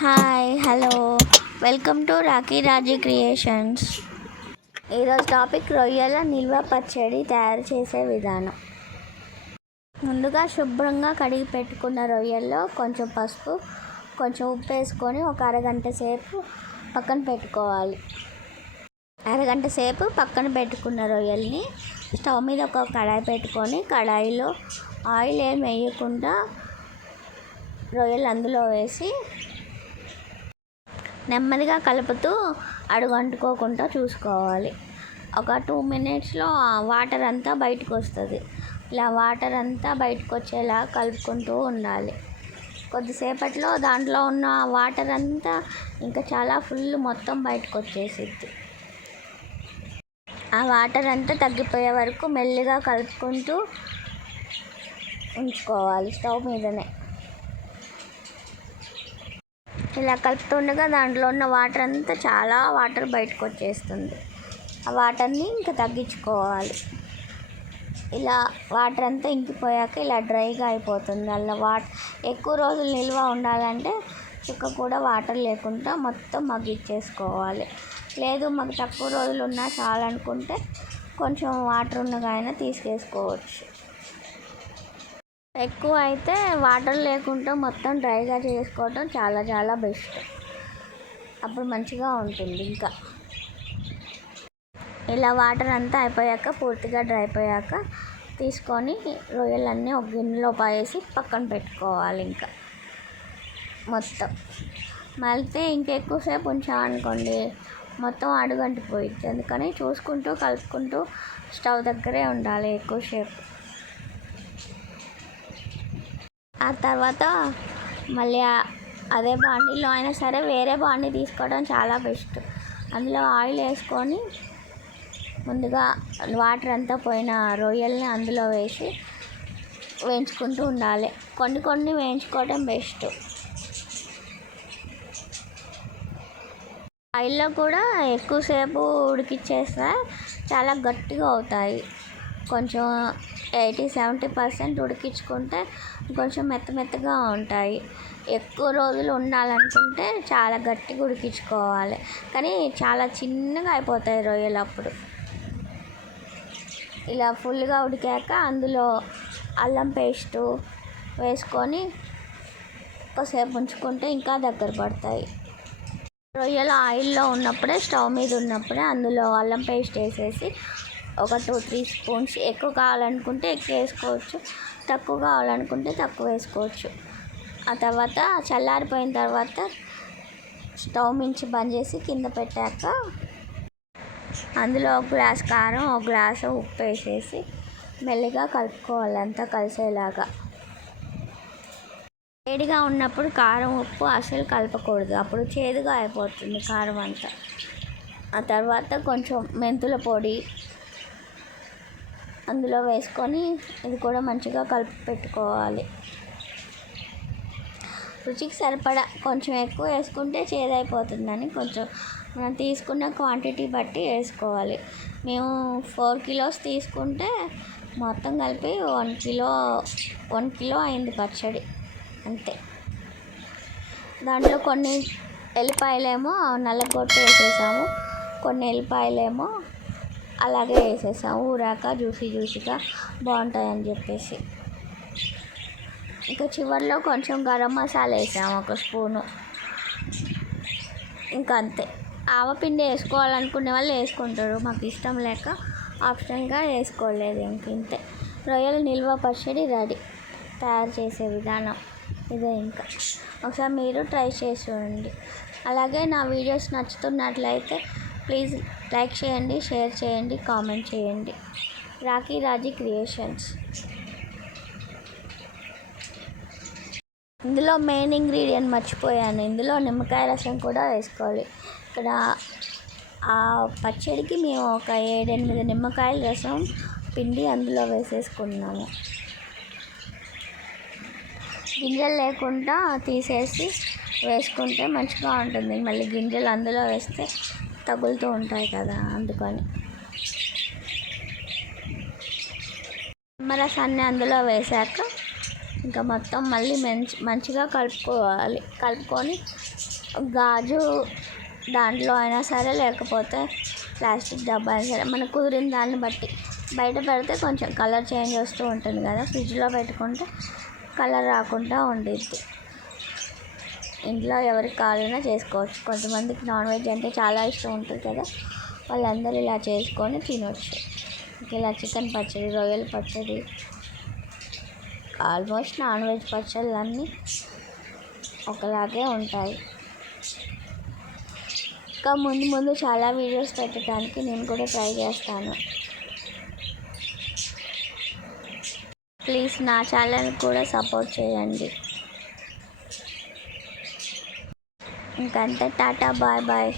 Hi hello welcome to Rocky Raji creations. ఈరోజు topic రొయ్యల నిల్వ పచ్చడి తయారు చేసే విధానం. ముందుగా శుభ్రంగా కడిగి పెట్టుకున్న రొయ్యల్లో కొంచెం పసుపు, కొంచెం ఉప్పు వేసుకొని ఒక అరగంట సేపు పక్కన పెట్టుకోవాలి. అరగంట సేపు పక్కన పెట్టుకున్న రొయ్యల్ని స్టవ్ మీద ఒక కడాయి పెట్టుకొని కడాయిలో ఆయిల్ ఏం వేయకుండా రొయ్యలు అందులో వేసి నెమ్మదిగా కలుపుతూ అడుగంటుకోకుండా చూసుకోవాలి. ఒక 2 మినిట్స్లో వాటర్ అంతా బయటకు వస్తుంది. ఇలా వాటర్ అంతా బయటకు వచ్చేలా కలుపుకుంటూ ఉండాలి. కొద్దిసేపట్లో దాంట్లో ఉన్న వాటర్ అంతా ఇంకా చాలా ఫుల్ మొత్తం బయటకు వచ్చేసిద్ది. ఆ వాటర్ అంతా తగ్గిపోయే వరకు మెల్లిగా కలుపుకుంటూ ఉంచుకోవాలి స్టవ్ మీదనే. ఇలా కలుపుతుండగా దాంట్లో ఉన్న వాటర్ అంతా చాలా వాటర్ బయటకు వచ్చేస్తుంది. ఆ వాటర్ని ఇంకా తగ్గించుకోవాలి. ఇలా వాటర్ అంతా ఇంకిపోయాక ఇలా డ్రైగా అయిపోతుంది. అలా ఎక్కువ రోజులు నిల్వ ఉండాలంటే చుక్క కూడా వాటర్ లేకుండా మొత్తం మగ్గిచ్చేసుకోవాలి. లేదు మాకు తక్కువ రోజులు ఉన్నా చాలనుకుంటే కొంచెం వాటర్ ఉన్నగా తీసేసుకోవచ్చు. ఎక్కువ అయితే వాటర్ లేకుండా మొత్తం డ్రైగా చేసుకోవటం చాలా చాలా బెస్ట్. అప్పుడు మంచిగా ఉంటుంది. ఇంకా ఇలా వాటర్ అంతా అయిపోయాక పూర్తిగా డ్రై అయిపోయాక తీసుకొని రొయ్యలన్నీ ఒక గిన్నెలో వేసి పక్కన పెట్టుకోవాలి. ఇంకా మొత్తం మళ్ళీ ఇంకెక్కువసేపు ఉంచామనుకోండి మొత్తం అడుగంటిపోయిద్ది. అందుకని చూసుకుంటూ కలుపుకుంటూ స్టవ్ దగ్గరే ఉండాలి ఎక్కువసేపు. ఆ తర్వాత మళ్ళీ అదే బాండీలో అయినా సరే వేరే బాండీ తీసుకోవడం చాలా బెస్ట్. అందులో ఆయిల్ వేసుకొని ముందుగా వాటర్ అంతా పోయిన రొయ్యల్ని అందులో వేసి వేయించుకుంటూ ఉండాలి. కొన్ని వేయించుకోవడం బెస్ట్. ఆయిల్లో కూడా ఎక్కువసేపు ఉడికిచ్చేస్తే చాలా గట్టిగా అవుతాయి. కొంచెం 80-70% ఉడికించుకుంటే కొంచెం మెత్తగా ఉంటాయి. ఎక్కువ రోజులు ఉండాలనుకుంటే చాలా గట్టిగా ఉడికించుకోవాలి. కానీ చాలా చిన్నగా అయిపోతాయి రొయ్యలు అప్పుడు. ఇలా ఫుల్గా ఉడికాక అందులో అల్లం పేస్టు వేసుకొని ఒకసేపు ఉంచుకుంటే ఇంకా దగ్గర పడతాయి. రొయ్యలు ఆయిల్లో ఉన్నప్పుడే స్టవ్ మీద ఉన్నప్పుడే అందులో అల్లం పేస్ట్ వేసేసి ఒక 2-3 స్పూన్స్ ఎక్కువ కావాలనుకుంటే ఎక్కువ వేసుకోవచ్చు, తక్కువ కావాలనుకుంటే తక్కువ వేసుకోవచ్చు. ఆ తర్వాత చల్లారిపోయిన తర్వాత స్టవ్ మించి బంద్ చేసి కింద పెట్టాక అందులో 1 గ్లాస్ కారం, 1 గ్లాసు ఉప్పు వేసేసి మెల్లిగా కలుపుకోవాలి అంతా కలిసేలాగా. వేడిగా ఉన్నప్పుడు కారం ఉప్పు అసలు కలపకూడదు, అప్పుడు చేదుగా అయిపోతుంది కారం అంతా. ఆ తర్వాత కొంచెం మెంతుల పొడి అందులో వేసుకొని ఇది కూడా మంచిగా కలిపి పెట్టుకోవాలి. రుచికి సరిపడా కొంచెం ఎక్కువ వేసుకుంటే చేదైపోతుందని కొంచెం మనం తీసుకున్న క్వాంటిటీ బట్టి వేసుకోవాలి. మేము 4 కిలోస్ తీసుకుంటే మొత్తం కలిపి 1 కిలో అయింది పచ్చడి అంతే. దాంట్లో కొన్ని ఎల్లిపాయలేమో నల్లగొట్టి వేసేసాము, కొన్ని ఎల్లిపాయలేమో అలాగే వేసేసాము ఊరాక జ్యూసీగా బాగుంటాయని చెప్పేసి. ఇంకా చివరిలో కొంచెం గరం మసాలా వేసాము 1 స్పూను. ఇంకా అంతే. ఆవపిండి వేసుకోవాలనుకునే వాళ్ళు వేసుకుంటారు, మాకు ఇష్టం లేక ఆప్షన్గా వేసుకోలేదు. ఇంతే రొయ్యల నిల్వ పచ్చడి రెడీ. తయారు చేసే విధానం ఇదే. ఇంకా ఒకసారి మీరు ట్రై చేసి చూడండి. అలాగే నా వీడియోస్ నచ్చుతున్నట్లయితే ప్లీజ్ లైక్ చేయండి, షేర్ చేయండి, కామెంట్ చేయండి. రాకీ రాజీ క్రియేషన్స్. ఇందులో మెయిన్ ఇంగ్రీడియంట్ మర్చిపోయాను, ఇందులో నిమ్మకాయ రసం కూడా వేసుకోవాలి. ఇక్కడ ఆ పచ్చడికి మేము ఒక 7-8 నిమ్మకాయల రసం పిండి అందులో వేసేసుకున్నాము. గింజలు లేకుండా తీసేసి వేసుకుంటే మంచిగా ఉంటుంది. మళ్ళీ గింజలు అందులో వేస్తే తగులుతూ ఉంటాయి కదా, అందుకని. నిమ్మరసాన్ని అందులో వేసాక ఇంకా మొత్తం మళ్ళీ మంచిగా కలుపుకోవాలి. కలుపుకొని గాజు దాంట్లో అయినా సరే, లేకపోతే ప్లాస్టిక్ డబ్బా అయినా సరే, మనకు కుదిరిన దాన్ని బట్టి. బయట పెడితే కొంచెం కలర్ చేంజ్ వస్తూ ఉంటుంది కదా, ఫ్రిడ్జ్లో పెట్టుకుంటే కలర్ రాకుండా ఉండిద్ది. ఇంట్లో ఎవరికి కావాలన్నా చేసుకోవచ్చు. కొంతమందికి నాన్ వెజ్ అంటే చాలా ఇష్టం ఉంటుంది కదా, వాళ్ళందరూ ఇలా చేసుకొని తినవచ్చు. ఇలా చికెన్ పచ్చడి, రొయ్యల పచ్చడి, ఆల్మోస్ట్ నాన్ వెజ్ పచ్చళ్ళు అన్నీ ఒకలాగే ఉంటాయి. ఇంకా ముందు చాలా వీడియోస్ పెట్టడానికి నేను కూడా ట్రై చేస్తాను. ప్లీజ్ నా ఛానల్ కూడా సపోర్ట్ చేయండి. ఇంకంతే, టాటా, బాయ్ బాయ్.